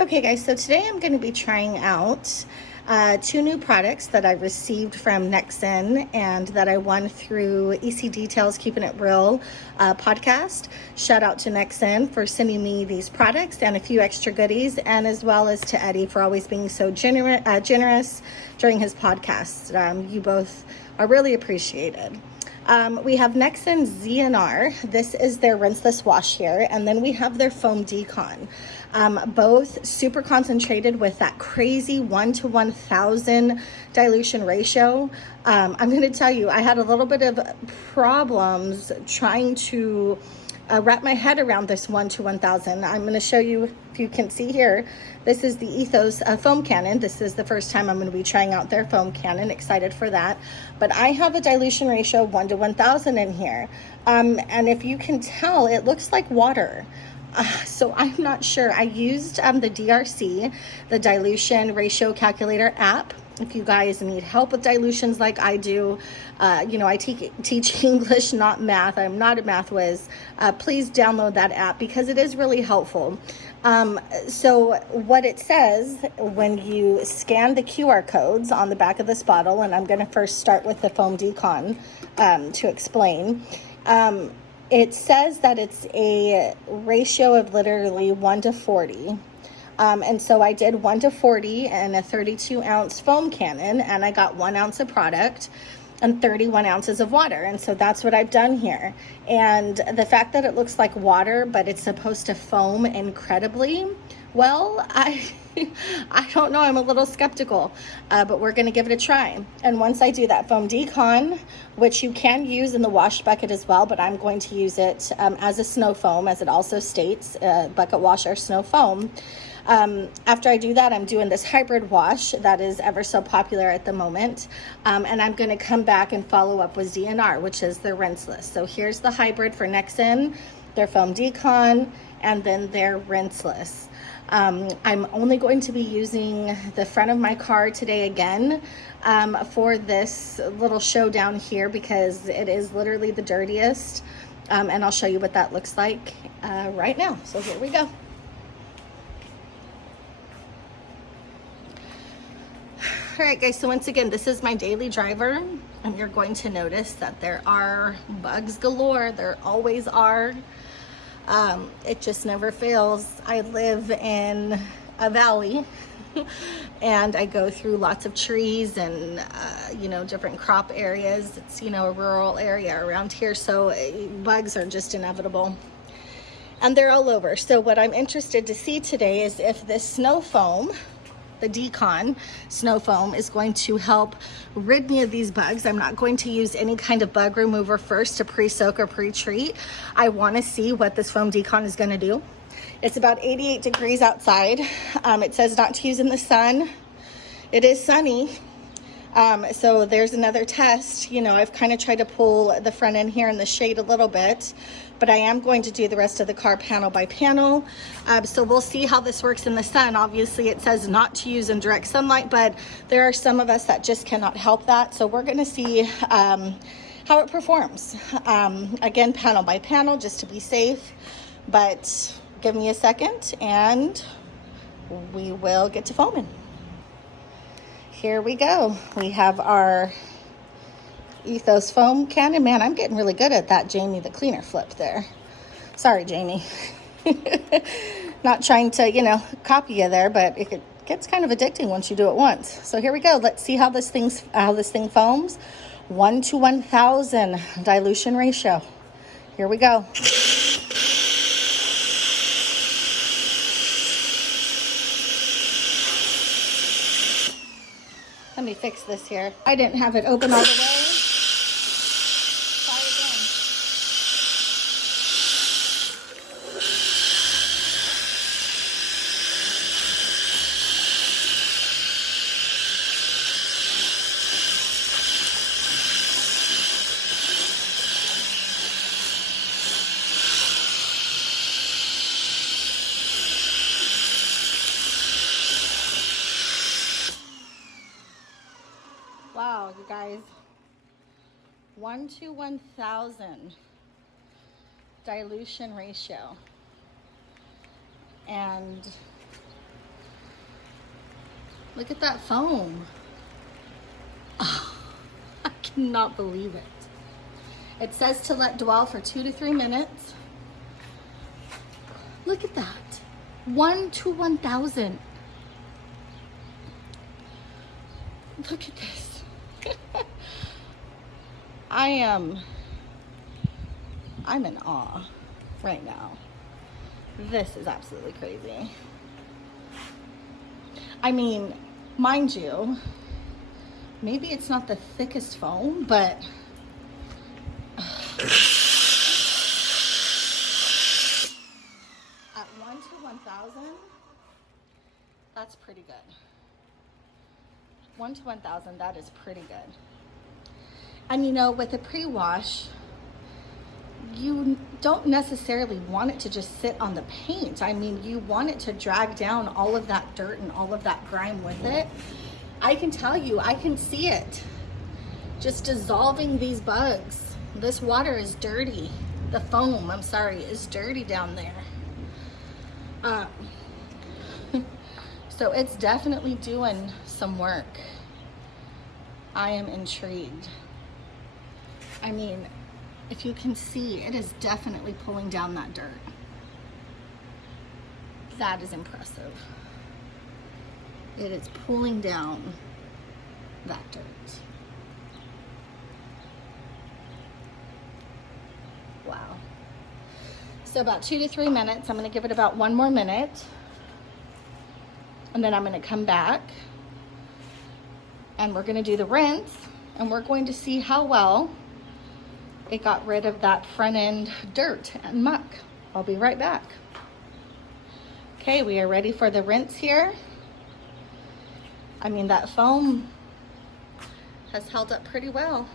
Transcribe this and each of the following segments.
Okay guys, so today I'm going to be trying out two new products that I received from Nexen and that I won through EC Details Keeping It Real podcast. Shout out to Nexen for sending me these products and a few extra goodies, and as well as to Eddie for always being so generous during his podcast. You both are really appreciated. We have Nexen ZNR. This is their rinseless wash here, and then we have their foam decon. Both super concentrated with that crazy 1 to 1,000 dilution ratio. I'm going to tell you, I had a little bit of problems trying to wrap my head around this 1 to 1,000. I'm going to show you, if you can see here, this is the Ethos foam cannon. This is the first time I'm going to be trying out their foam cannon. Excited for that. But I have a dilution ratio of 1 to 1,000 in here. And if you can tell, it looks like water. So I'm not sure. I used the DRC, the dilution ratio calculator app. If you guys need help with dilutions like I do, I teach English, not math. I'm not a math whiz. Please download that app because it is really helpful. So what it says when you scan the QR codes on the back of this bottle, and I'm going to first start with the foam decon to explain. It says that it's a ratio of literally 1 to 40. And so I did 1 to 40 in a 32 ounce foam cannon, and I got 1 ounce of product and 31 ounces of water. And so that's what I've done here. And the fact that it looks like water, but it's supposed to foam incredibly well, I don't know. I'm a little skeptical, but we're going to give it a try. And once I do that foam decon, which you can use in the wash bucket as well, but I'm going to use it as a snow foam, as it also states, bucket wash or snow foam. After I do that, I'm doing this hybrid wash that is ever so popular at the moment. And I'm going to come back and follow up with DNR, which is their rinseless. So here's the hybrid for Nexen, their foam decon, and then their rinseless. I'm only going to be using the front of my car today again for this little showdown here because it is literally the dirtiest. And I'll show you what that looks like right now. So here we go. All right, guys, so once again, this is my daily driver, and you're going to notice that there are bugs galore. There always are. It just never fails. I live in a valley and I go through lots of trees and, different crop areas. It's, a rural area around here. So bugs are just inevitable and they're all over. So what I'm interested to see today is if this snow foam, the decon snow foam, is going to help rid me of these bugs. I'm not going to use any kind of bug remover first to pre-soak or pre-treat. I want to see what this foam decon is going to do. It's about 88 degrees outside. It says not to use in the sun. It is sunny. So there's another test. I've kind of tried to pull the front end here in the shade a little bit, but I am going to do the rest of the car panel by panel. So we'll see how this works in the sun. Obviously it says not to use in direct sunlight, but there are some of us that just cannot help that. So we're going to see how it performs. Again, panel by panel, just to be safe, but give me a second and we will get to foaming. Here we go. We have our Ethos foam cannon. Man, I'm getting really good at that Jamie the cleaner flip there. Sorry, Jamie. Not trying to, copy you there, but it gets kind of addicting once you do it once. So here we go. Let's see how this thing foams. 1 to 1,000 dilution ratio. Here we go. Let me fix this here. I didn't have it open all the way. Try again. Wow, you guys, 1 to 1,000 dilution ratio. And Look at that foam. Oh, I cannot believe it. It says to let dwell for 2 to 3 minutes. Look at that. 1 to 1,000. Look at this. I'm in awe right now. This is absolutely crazy. I mean, mind you, maybe it's not the thickest foam, but at 1 to 1,000, that's pretty good. 1 to 1,000, that is pretty good. And you know, with a pre-wash, you don't necessarily want it to just sit on the paint. I mean, you want it to drag down all of that dirt and all of that grime with it. I can tell you, I can see it just dissolving these bugs. This water is dirty. The foam, I'm sorry, is dirty down there. So it's definitely doing some work. I am intrigued. I mean, if you can see, it is definitely pulling down that dirt. That is impressive. It is pulling down that dirt. Wow. So about 2 to 3 minutes. I'm going to give it about 1 more minute. And then I'm going to come back. And we're going to do the rinse. And we're going to see how well it got rid of that front end dirt and muck. I'll be right back. Okay, we are ready for the rinse here. I mean, that foam has held up pretty well.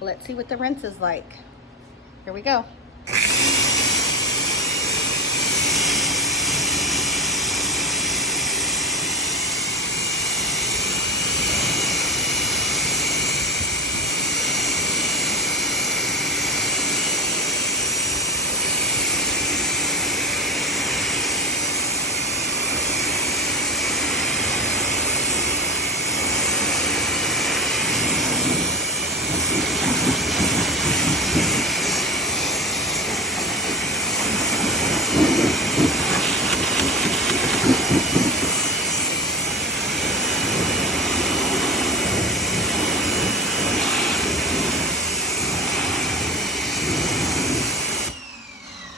Let's see what the rinse is like. Here we go.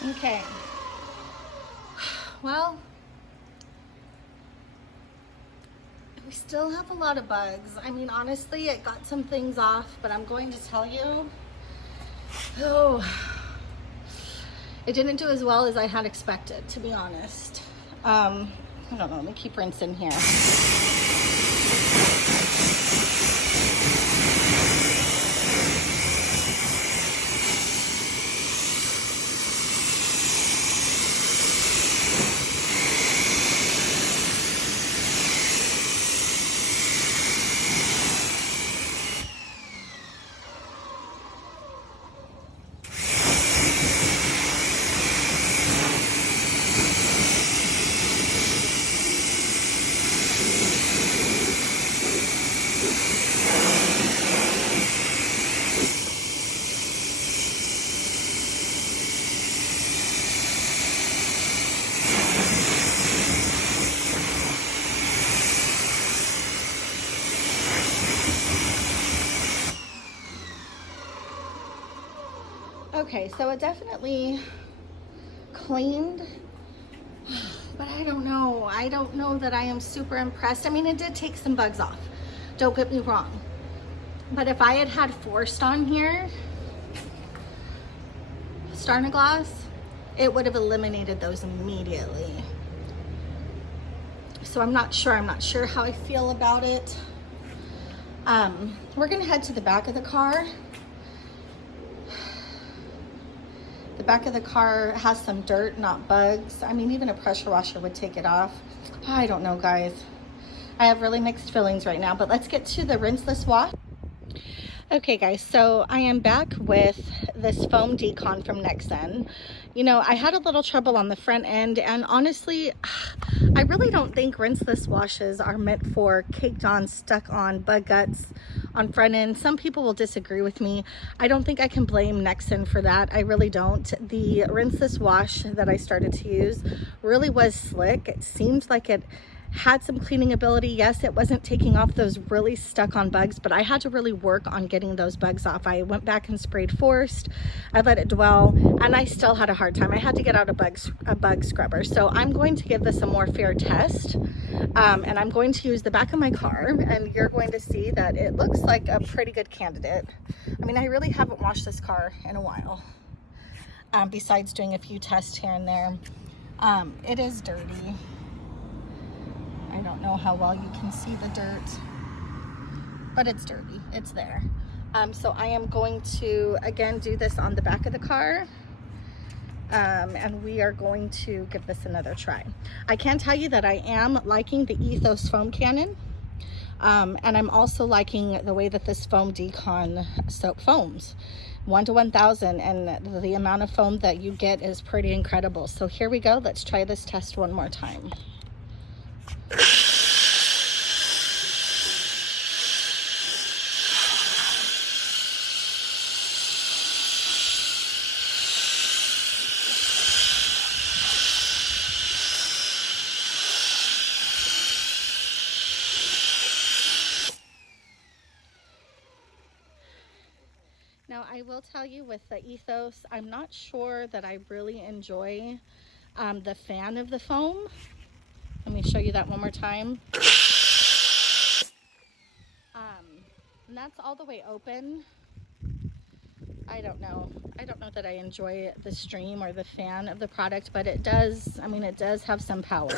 Okay, well, we still have a lot of bugs. I mean, honestly, it got some things off, but I'm going to tell you, oh, it didn't do as well as I had expected, to be honest. I don't know, let me keep rinsing here. Okay, so it definitely cleaned, but I don't know. I don't know that I am super impressed. I mean, it did take some bugs off. Don't get me wrong. But if I had had Forced on here, Starnaglass, it would have eliminated those immediately. So I'm not sure. I'm not sure how I feel about it. We're gonna head to the back of the car. The back of the car has some dirt, not bugs. I mean, even a pressure washer would take it off. I don't know, guys. I have really mixed feelings right now, but let's get to the rinseless wash. Okay, guys, so I am back with this foam decon from Nexen. You know, I had a little trouble on the front end, and honestly, I really don't think rinseless washes are meant for caked on, stuck on bug guts on front end. Some people will disagree with me. I don't think I can blame Nexen for that. I really don't. The rinseless wash that I started to use really was slick. It seemed like it had some cleaning ability. Yes, it wasn't taking off those really stuck on bugs, but I had to really work on getting those bugs off. I went back and sprayed forced. I let it dwell, and I still had a hard time. I had to get out a bug scrubber. So I'm going to give this a more fair test, and I'm going to use the back of my car, and you're going to see that it looks like a pretty good candidate. I mean, I really haven't washed this car in a while, besides doing a few tests here and there. It is dirty. I don't know how well you can see the dirt, but it's dirty. It's there. So I am going to, again, do this on the back of the car, and we are going to give this another try. I can tell you that I am liking the Ethos foam cannon, and I'm also liking the way that this foam decon soap foams. 1 to 1,000, and the amount of foam that you get is pretty incredible. So here we go. Let's try this test one more time. Now, I will tell you with the Ethos, I'm not sure that I really enjoy the fan of the foam. Let me show you that one more time. And that's all the way open. I don't know. I don't know that I enjoy the stream or the fan of the product, but it does, I mean, it does have some power.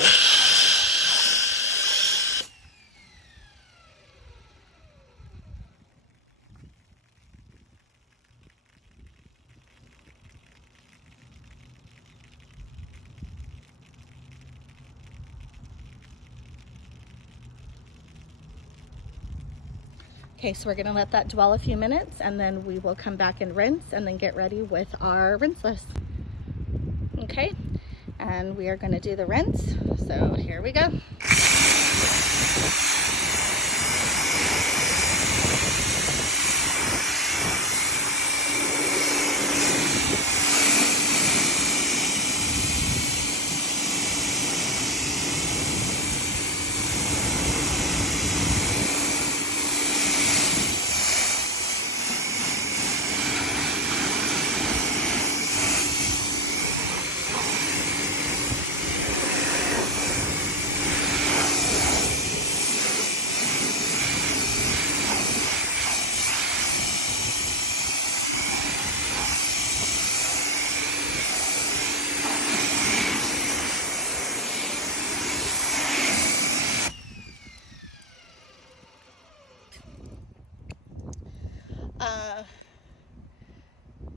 Okay, so we're gonna let that dwell a few minutes, and then we will come back and rinse and then get ready with our rinseless. Okay, and we are gonna do the rinse. So here we go.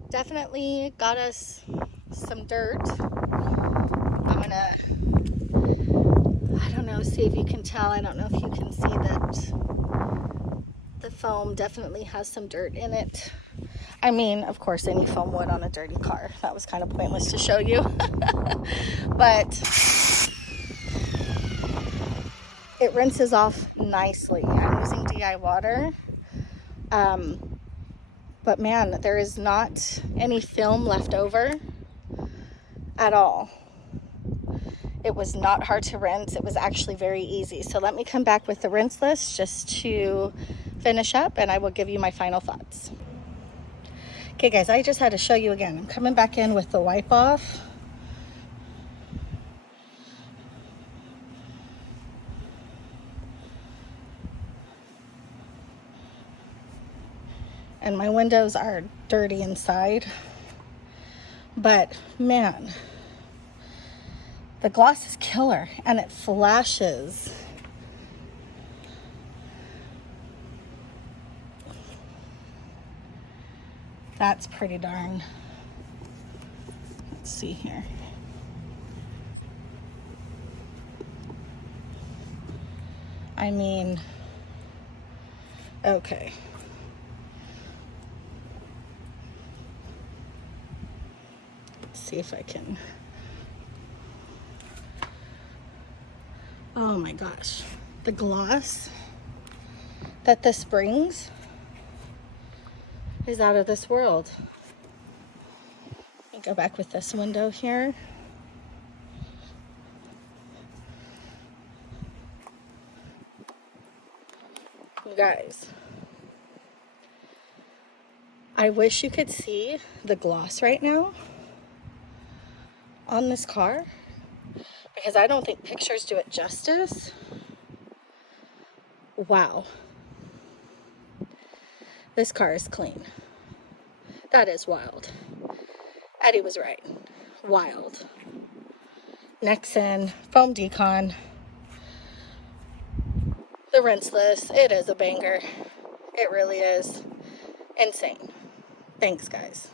Definitely got us some dirt. I'm gonna, I don't know, see if you can tell. I don't know if you can see that the foam definitely has some dirt in it. I mean, of course, any foam would on a dirty car. That was kind of pointless to show you. But it rinses off nicely. I'm using DI water. But man, there is not any film left over at all. It was not hard to rinse. It was actually very easy. So let me come back with the rinseless just to finish up, and I will give you my final thoughts. Okay guys, I just had to show you again. I'm coming back in with the wipe off. And my windows are dirty inside, but man, the gloss is killer, and it flashes. That's pretty darn. Let's see here. I mean, okay. See if I can. Oh my gosh, the gloss that this brings is out of this world. Let me go back with this window here. You guys, I wish you could see the gloss right now on this car, because I don't think pictures do it justice. Wow. This car is clean. That is wild. Eddie was right. Wild. Nexen, foam decon, the Rinseless. It is a banger. It really is. Insane. Thanks, guys.